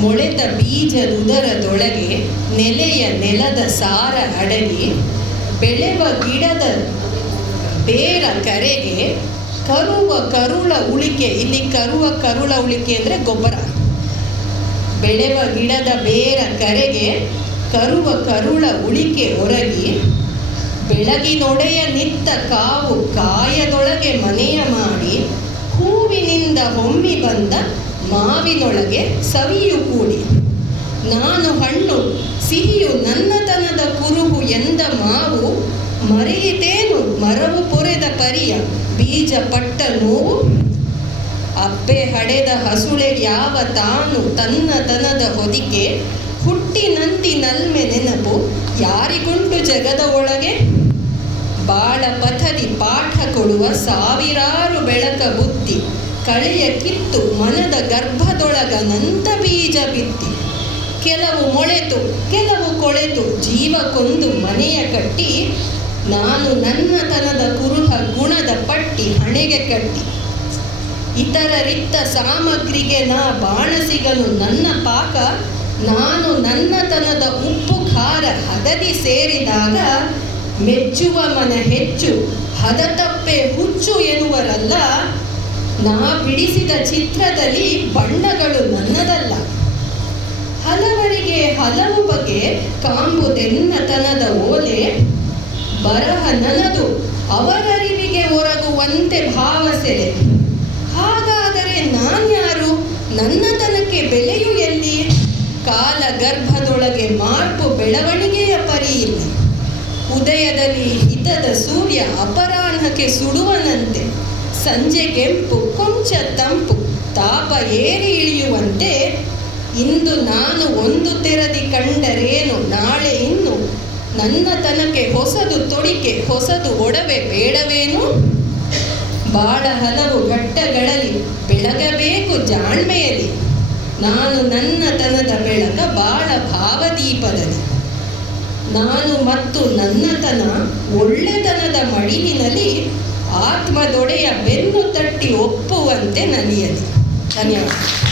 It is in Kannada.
ಮೊಳೆತ ಬೀಜದುದರದೊಳಗೆ ನೆಲೆಯ ನೆಲದ ಸಾರ ಅಡಗಿ, ಬೆಳೆವ ಗಿಡದ ಬೇರ ಕರೆಗೆ, ಕರುವ ಕರುಳ ಉಳಿಕೆ, ಇಲ್ಲಿ ಕರುವ ಕರುಳ ಉಳಿಕೆ ಅಂದರೆ ಗೊಬ್ಬರ. ಬೆಳೆವ ಗಿಡದ ಬೇರ ಕರೆಗೆ, ಕರುವ ಕರುಳ ಉಳಿಕೆ ಹೊರಗಿ ಬೆಳಗಿನೊಡೆಯ ನಿತ್ತ ಕಾವು ಕಾಯದೊಳಗೆ ಮನೆಯ ಮಾಡಿ, ಹೂವಿನಿಂದ ಹೊಮ್ಮಿ ಬಂದ ಮಾವಿನೊಳಗೆ ಸವಿಯು ಕೂಡಿ, ನಾನು ಹಣ್ಣು, ಸಿಹಿಯು ನನ್ನತನದ ಕುರುಹು ಎಂದ ಮಾವು ಮರೆಯಿತೇನು? ಮರವು ಪೊರೆದ ಪರಿಯ ಬೀಜ ಪಟ್ಟ ನೋವು? ಅಪ್ಪೆ ಹಡೆದ ಹಸುಳೆ ಯಾವ ತಾನು? ತನ್ನತನದ ಹೊದಿಕೆ ಹುಟ್ಟಿ ನಂದಿ ನಲ್ಮೆ ನೆನಪು ಯಾರಿಗುಂಟು ಜಗದ ಒಳಗೆ? ಬಾಳ ಪಥದಿ ಪಾಠ ಕೊಡುವ ಸಾವಿರಾರು ಬೆಳಕ ಬುದ್ಧಿ ಕಳೆಯ ಕಿತ್ತು ಮನದ ಗರ್ಭದೊಳಗ ನಂತ ಬೀಜ ಬಿತ್ತಿ. ಕೆಲವು ಮೊಳೆತು, ಕೆಲವು ಕೊಳೆತು ಜೀವಕ್ಕೊಂದು ಮನೆಯ ಕಟ್ಟಿ. ನಾನು ನನ್ನತನದ ಕುರುಹ ಗುಣದ ಪಟ್ಟಿ ಹಣೆಗೆ ಕಟ್ಟಿ. ಇತರರಿತ್ತ ಸಾಮಗ್ರಿಗೆ ನಾ ಬಾಣಸಿಗನು ನನ್ನ ಪಾಕ. ನಾನು ನನ್ನತನದ ಉಪ್ಪು ಖಾರ ಹದದಿ ಸೇರಿದಾಗ ಮೆಚ್ಚುವ ಮನ ಹೆಚ್ಚು, ಹದತಪ್ಪೆ ಹುಚ್ಚು ಎನ್ನುವರಲ್ಲ. ನಾ ಬಿಡಿಸಿದ ಚಿತ್ರದಲ್ಲಿ ಬಣ್ಣಗಳು ನನ್ನದಲ್ಲ. ಹಲವರಿಗೆ ಹಲವು ಬಗೆ ಕಾಂಬುದೆನ್ನತನದ ಓಲೆ ಬರಹ ನನ್ನದು, ಅವರರಿವಿಗೆ ಒರಗುವಂತೆ ಭಾವಸೆಲೆ ಹಾಗಾದರೆ ನಾನ್ಯಾರು ನನ್ನತನಕ್ಕೆ ಬೆಲೆಯು ಎಲ್ಲಿ? ಕಾಲ ಗರ್ಭದೊಳಗೆ ಮಾರ್ಪು ಬೆಳವಣಿಗೆಯ ಪರಿ ಇಲ್ಲ. ಉದಯದಲ್ಲಿ ಹಿತದ ಸೂರ್ಯ ಅಪರಾಹ್ನಕ್ಕೆ ಸುಡುವನಂತೆ. ಸಂಜೆ ಕೆಂಪು ಕೊಂಚ ತಂಪು ತಾಪ ಏರಿ ಇಳಿಯುವಂತೆ, ಇಂದು ನಾನು ಒಂದು ತೆರದಿ ಕಂಡರೇನು, ನಾಳೆ ಇನ್ನು ನನ್ನ ನನ್ನತನಕ್ಕೆ ಹೊಸದು ತೊಡಿಕೆ, ಹೊಸದು ಒಡವೆ ಬೇಡವೇನು? ಬಾಳ ಹಲವು ಘಟ್ಟಗಳಲ್ಲಿ ಬೆಳಗಬೇಕು ಜಾಣ್ಮೆಯಲ್ಲಿ, ನಾನು ನನ್ನ ತನದ ಬೆಳಕ ಬಾಳ ಭಾವದೀಪದಲ್ಲಿ. ನಾನು ಮತ್ತು ನನ್ನತನ ಒಳ್ಳೆತನದ ಮಡಿಲಿನಲ್ಲಿ ಆತ್ಮದೊಡೆಯ ಬೆನ್ನು ತಟ್ಟಿ ಒಪ್ಪುವಂತೆ ನಲಿಯಲಿ ಧನ್ಯವಾದ.